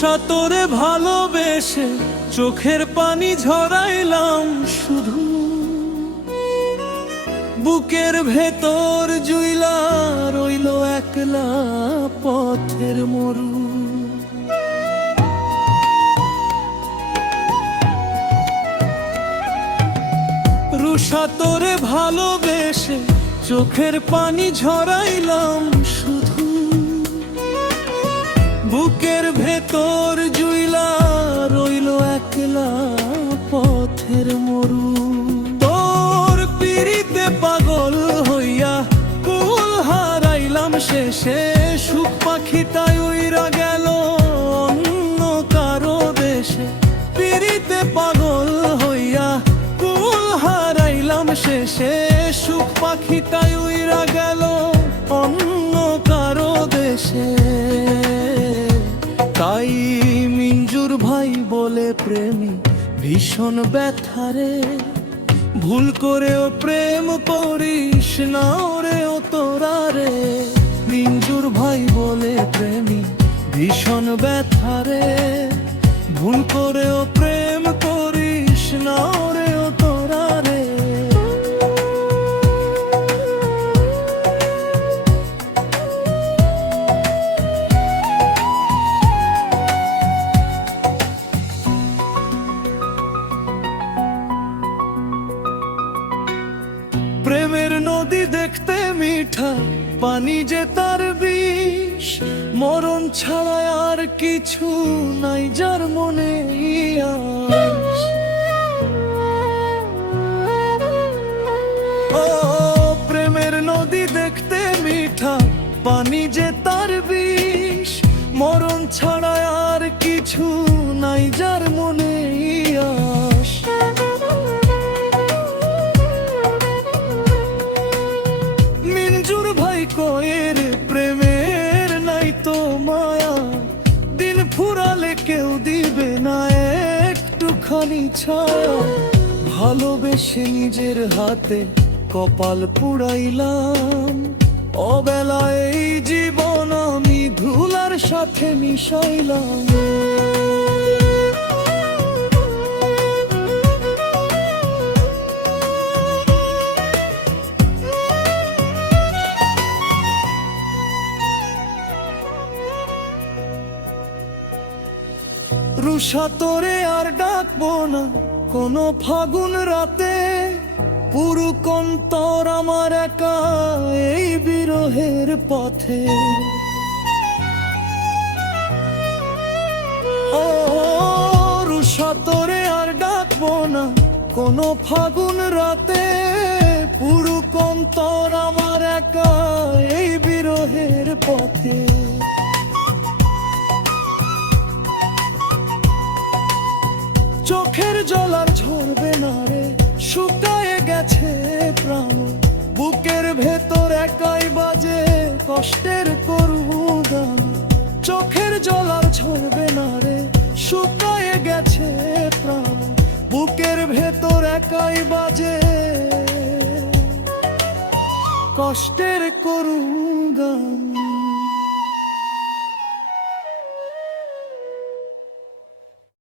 রুষা তোরে ভালোবেসে চোখের পানি ঝরাইলাম শুধু, বুকের ভেতর জুইলা রইল একলা পথের মরু। রুষা তোরে ভালোবেসে চোখের পানি ঝরাইলাম শুধু, বুকের ভেতর জুইলা রইল একলা পথের মরু। তোর পিড়িতে পাগল হইয়া কুল হারাইলাম শেষে, সুখ পাখিটাই উইরা গেল অন্য কারো দেশে। পিড়িতে পাগল হইয়া কুল হারাইলাম শেষে, সুখ পাখিটাই উইরা গেল অন্য কারো দেশে। তাই মিঞ্জুর ভাই বলে প্রেমী ভীষণ ব্যথারে, ভুল করেও প্রেম করিস না রে ও তোরা রে। মিঞ্জুর ভাই বলে প্রেমী ভীষণ ব্যথারে, ভুল করেও প্রেম করিস না রে ও তোরা রে। প্রেমের নদী দেখতে মিঠা, পানি যে তার বিষ, মরণ ছাড়া আর কিছু নাই যার মনে আস। ও প্রেমের নদী দেখতে মিঠা, পানি যে তার বিষ, মরণ ছাড়া আর কিছু নাই যার মনে আস। কয়ের প্রেমের নাই তো মায়া, দিন ফুরালে কেউ দিবে না একটুখানি ছায়া। ভালোবেসে নিজের হাতে কপাল পুড়াইলাম, অবেলায় এই জীবন আমি ধুলার সাথে মিশাইলাম। রুষা তোরে আর ডাকবো না কোনো ফাগুন রাতে, পুরু কন্তর আমার একা এই বিরহের পথে। ও রুষা তোরে আর ডাকবো না কোনো ফাগুন রাতে, পুরু কন্তর আমার একা এই বিরহের পথে। চোখের জল আর ঝরবে না রে, শুকায়ে গেছে প্রাণ, বুকের ভেতর একাই বাজে কষ্টের করুণ। চোখের জল আর ঝরবে না রে, শুকায়ে গেছে প্রাণ, বুকের ভেতর একাই বাজে কষ্টের করুণ গান।